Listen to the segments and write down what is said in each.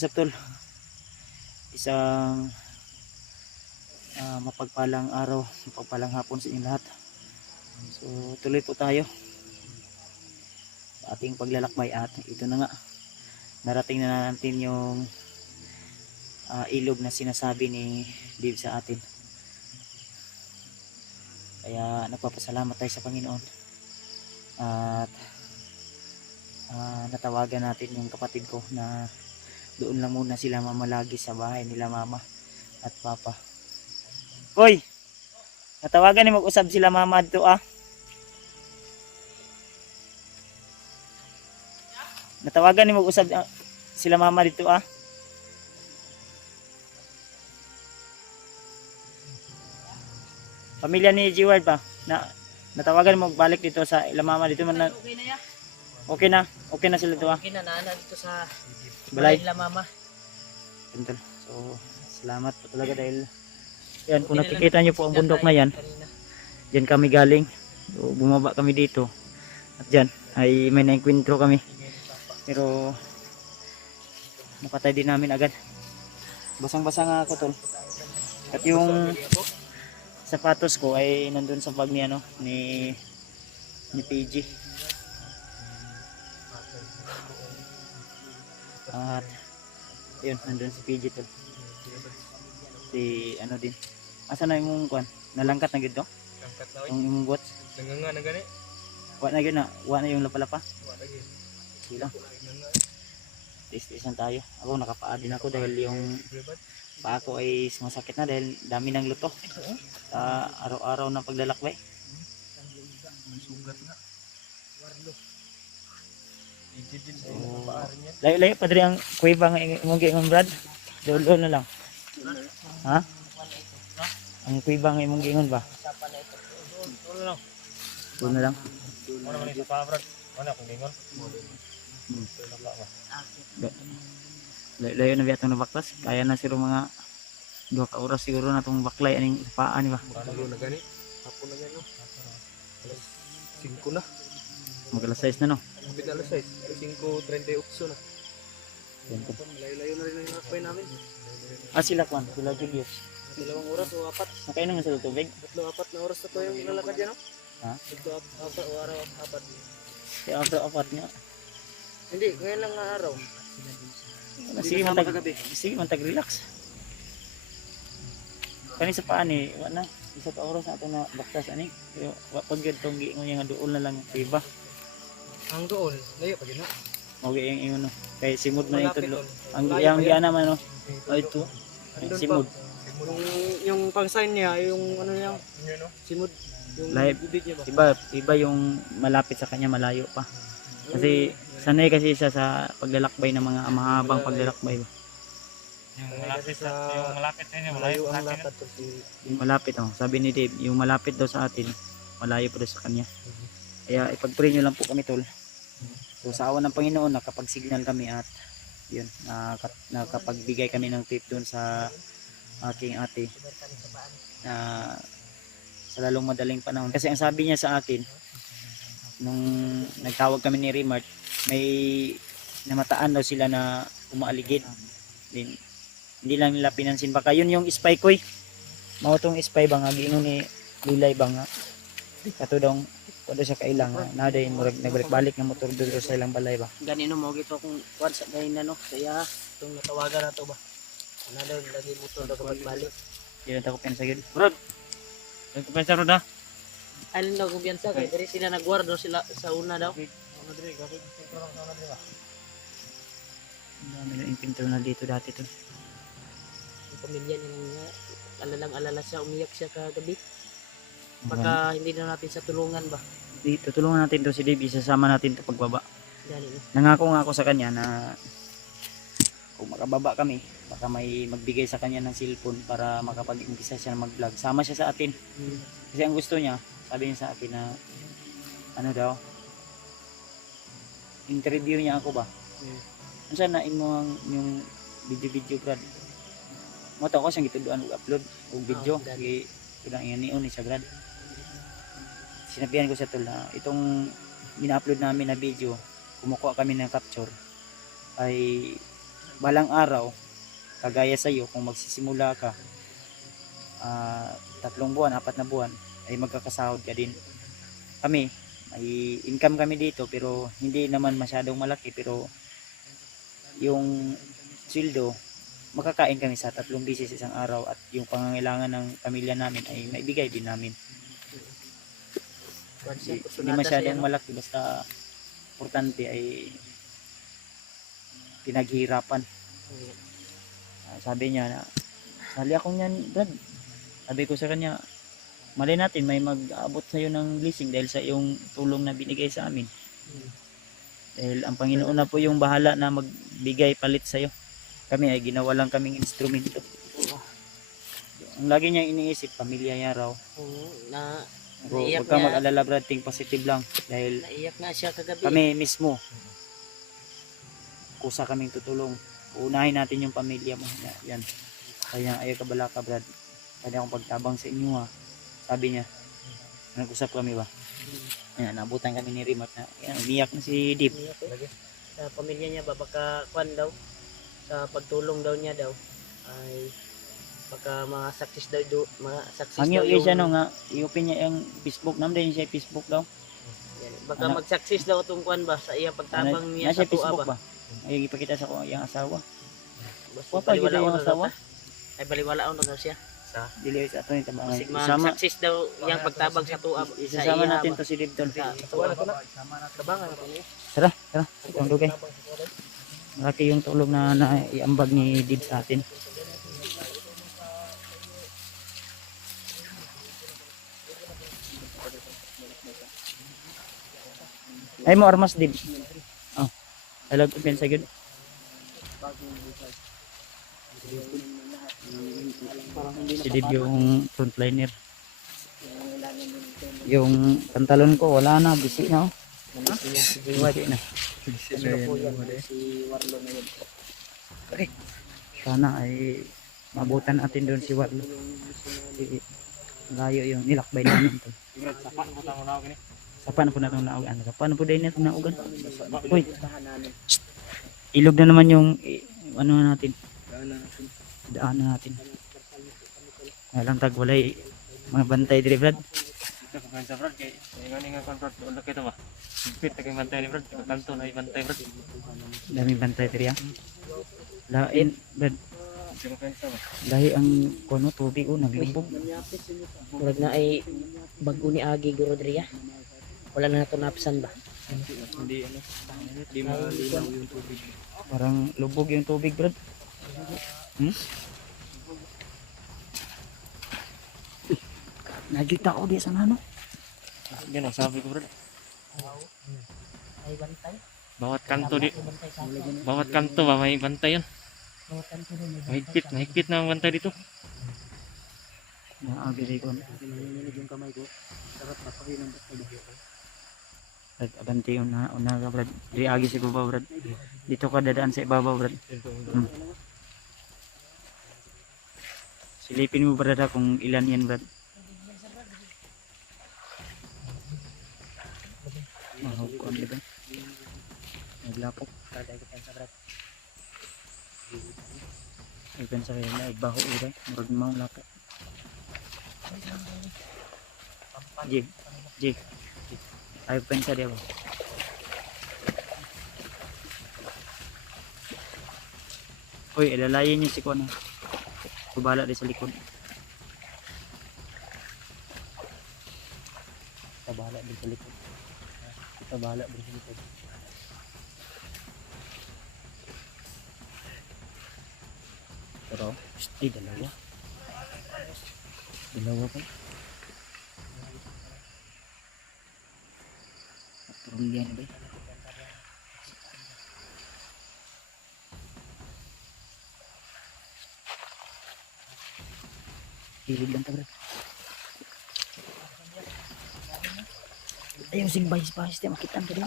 Usap tol, isang mapagpalang araw, mapagpalang hapon sa inyong lahat. So tuloy po tayo sa ating paglalakbay at ito na nga, narating na natin yung ilog na sinasabi ni Dave sa atin. Kaya nagpapasalamat tayo sa Panginoon at natawagan natin yung kapatid ko na doon lang muna sila mamalagi sa bahay nila mama at papa. Hoy! Natawagan ni mag-usab sila mama dito Natawagan ni mag-usab sila mama dito Pamilya ni G-Ward pa. Natawagan mo balik dito sa ila mama dito man na. Okay na ya. Okay na sila dito Okay na naana dito sa balay nila mama. So, salamat po talaga dahil yan, kung nakikita nyo po ang bundok na yan, dyan kami galing. So, bumaba kami dito. At dyan ay may naengkwentro kami. Pero napatay din namin agad. Basang-basa nga ako tol. At yung sapatos ko ay nandun sa bag ni ni PG. At yun, nandun si PG tol. Si din. Asa na yung kuan? Nalangkat na gid to? Langkat na Yung imong buhat. Nanganga na gani. Wa na gyud na, wa na yung lapalapa. Wa na gyud. Sila. Tis-tisan tayo. Ako nakapaa din ako dahil yung paa ko ay sumasakit na dahil dami ng luto. Araw-araw na paglalakbay. Sugat na. Warlo. Layo-layo pa diri ang kuweba nga imong giingon Brad. Dolo na lang. Ha? Ang kuweba nga imong giingon ba? Dolo na lang. Ano man isa pa brad? Ano kung gingon? Layo na biya itong nabaklas. Kaya na siguro mga 2 ka oras siguro na itong baklay aning paa ni ba? Warlo na gani. Hapon na gani no. Alas 5 na. Mag-alas 6 na no. Kapit alas 6. 5:38 na. Malayo-layo na rin ang nakapay namin. Sila kwan, sila Julius. 2 oras o 4. Nakainom na sa tubig. 4 na oras na to yung lalakad yan no? Ha? 4 o araw 4. Kaya apat nga. Hindi, ngayon lang nga araw. Sige man tag-relax. Kani sa paa ni, wala na. Isa ka oras na ito na baktas ani. Pero pag tong giingon niya nga dool na lang iba. Ang doon, layo pa din no? Mawag yung ingon no. Kay simod man ito. Malapit doon. Ang Layo yang pa giana man no. Ay ito. Andun Simod. pa. Yung pang-sign niya, yung ano niya, simod. Yung Layo. bibig niya ba? Iba yung malapit sa kanya, malayo pa. Kasi sanay kasi siya sa paglalakbay ng mga mahabang paglalakbay ba. Yung malapit sa yung malapit din malayo ang lakad to si Yung malapit sabi ni Dave, yung malapit daw sa atin, malayo pa daw sa kanya. Kaya ipag-pray nyo lang po kami tol. So sa awa ng Panginoon nakapag-signal kami at yun, nakapagbigay kami ng tip doon sa aking ate na sa lalong madaling panahon. Kasi ang sabi niya sa akin nung nagtawag kami ni Remart, may namataan daw sila na umaaligid. Then, hindi lang nila pinansin. Baka yun yung spy ko Mao tong spy ba nga giingon ni Lulay ba nga. Kato daw kuno siya kailang na day murag nagbalik-balik ng motor dito sa ilang balay ba. Ganino mo gito kung kuan sa gahin na no. Kaya itong natawagan na to ba. Ana daw lagi motor daw balik. Di na ko pinasagid. Bro. Nagpapensya ro na. Alin daw kumpiyansa kay diri sila nagguardo sila sa una daw. ano dire, gabig sentro lang sana dire. Ang dami na impinto na dito dati to. Yung pamilya niya nga alalang-alala siya, umiyak siya kagabi. Baka hindi na natin sa tulungan ba. Dito tulungan natin to si Dave, isasama natin to pagbaba. Gani no. Nangako nga ako sa kanya na kung makababa kami, baka may magbigay sa kanya ng cellphone para makapag-umpisa siya na mag-vlog. Sama siya sa atin. Kasi ang gusto niya, sabi niya sa akin na ano daw, interview niya ako ba? Ano sana imo yung video Brad? Mo to ko siyang gituduan og upload og video kay tudang ingani ni sa Brad. Sinabihan ko sa tol na itong ina-upload namin na video, kumukuha kami ng capture ay balang araw, kagaya sa iyo, kung magsisimula ka, 3 buwan, 4 na buwan, ay magkakasahod ka din. Kami, may income kami dito, pero hindi naman masyadong malaki, pero yung sweldo, makakain kami sa 3 beses isang araw, at yung pangangailangan ng pamilya namin ay maibigay din namin. Hindi masyadong malaki, basta importante ay pinaghihirapan. Sabi niya na, sali ako niyan, Brad. Sabi ko sa kanya, malay natin may mag-abot sa iyo ng blessing dahil sa iyong tulong na binigay sa amin. Dahil ang Panginoon na po yung bahala na magbigay palit sa iyo. Kami ay ginawa lang kaming instrumento. Ang lagi niya iniisip, pamilya niya raw. Na Huwag kang mag-alala, Brad, think positive lang. Dahil naiyak na siya kagabi. kami mismo, kusa kaming tutulong. Uunahin natin yung pamilya mo. Yan. Kaya ayaw ka bala ka, Brad. Pwede akong pagtabang sa inyo, ha. Sabi niya. Nag-usap kami ba? Ayan, nabutan kami ni Rimat na. Ayan, umiyak na si Deep. Sa pamilya niya ba, baka kwan daw, sa pagtulong daw niya daw, ay baka mga success daw, Hangyo siya no nga, i-open niya yung Facebook. Namday siya Facebook daw. Yan. Baka mag-success daw itong kwan ba, sa iyang pagtabang niya sa tuwa Facebook ba. Ay, ipakita sa ko yung asawa. Basta Wapa, gila yung baliwalaon asawa. ay baliwalaon na daw siya. Dili sa ato yung tabangan. Kasi Isama, mag-success daw yung pagtabang sa tuwa. isasama natin to si Deep Tol. Tabangan na niya. Tara. Itong dugay. Malaki yung tulong na iambag ni Deep sa atin. Ay mo armas Deep. Oh. Alag pensa gyud. Si Deep yung frontliner. Yung pantalon ko wala na, bisi na oh. Wala na. Si Warlo na yun. Sana ay mabutan natin doon si Warlo. Layo yung nilakbay namin to. Sapa na po natong naugan. Sapa na po din natong naugan. Uy. Shh. Ilog na naman yung ano natin. Daanan natin. Ngalang tag walay mga bantay diri Brad. Sa Brad, kaya nga kontrad, wala kita ba? Higpit na kay bantay ni Brad, kanto na ibantay Brad. Daming bantay diri ah. Lain Brad. Lahi ang kuno tubig o naglubog. Murag na ay bago ni Agi Gorodria. Wala na ito napsan ba? Hindi malinaw yung tubig. Parang lubog yung tubig Brad. Nakita ko di sa ano. Yan ang sabi ko Brad. Ay bantay. Bawat kanto ba may bantay yan. Bawat kanto rin. Mahigpit na ang bantay dito. Naagiri ko. Naninig yung kamay ko. Sarap na pakilang basta. Brad, abanti yung una ka Brad. Diri agi sa ibabaw Brad. Dito ka dadaan sa ibabaw Brad. Silipin mo Brad kung ilan yan Brad. Mahog ko ang diba? Naglapok. Ay pensa kayo na ibaho ira. Murag mga lapok. Jig. Ay pensa dia ba? Uy, ilalayin niyo si Kuan. Kubala di sa likod. Tabala di sa likod. Tabala di sa likod. Pero, ay dalawa. Dalawa pa. Patrolyan ba? Hilig lang tayo. Ayaw sing bahis-bahis tayo makitaan ka din.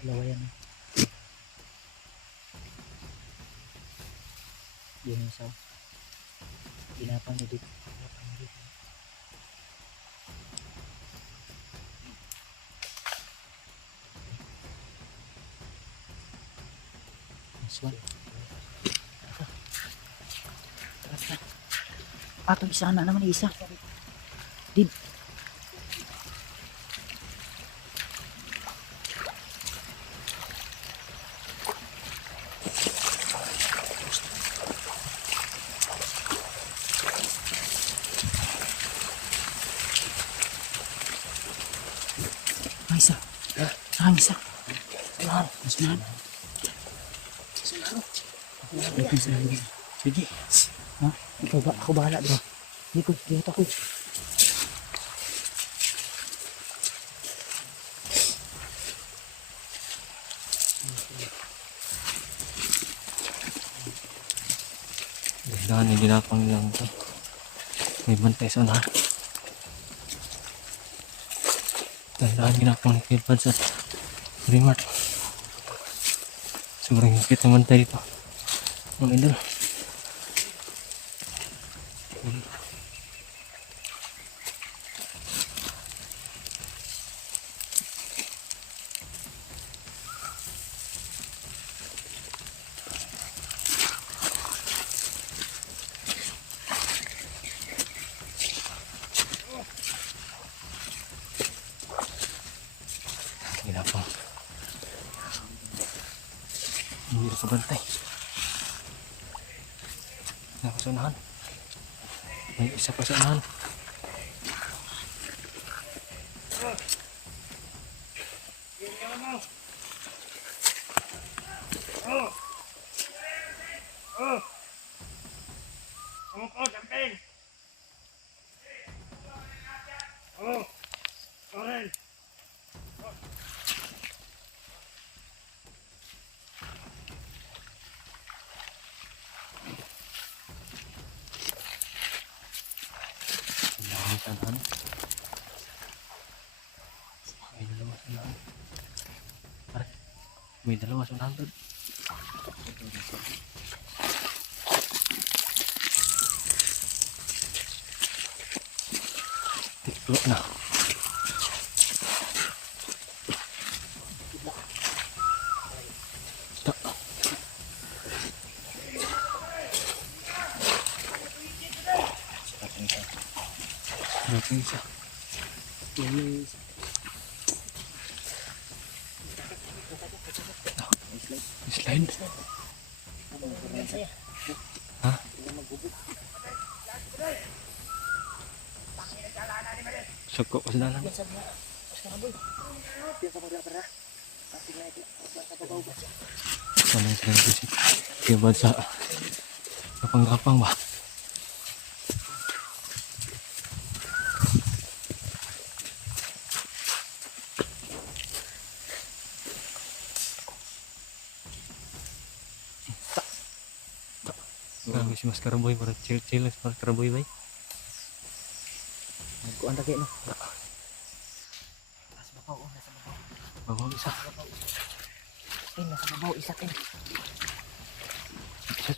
Dalawa yan. Yun yung isa. Ginapang ni Dick. This one. Itong isa na naman isa. Din. Ang isa. Ang isa. Mas mahal. Sige. Ha? Ikaw ba? Ako bahala bro. Hindi ko takot. Dahan na ginapang lang ito. May bantay sa unahan. Dahan ginapang ni Kid Buds at Remart. Sobrang higpit ng bantay dito. Ang idol. Ginapang. Hindi ka bantay. Sa unahan. May isa pa sa unahan. Unahan. May dalawa sa unahan. May dalawa sa unahan. Tiklo na. Berapa isa? Ini Slide? Ha? Soko ko sa dalan. Sanang sila kasi kibad sa kapang-kapang ba? Grabe si Mas Karaboy, parang chill-chill si Mas Karaboy ba? Nagkuhan lagi no. Babaw isa. Nasa babaw isa tin.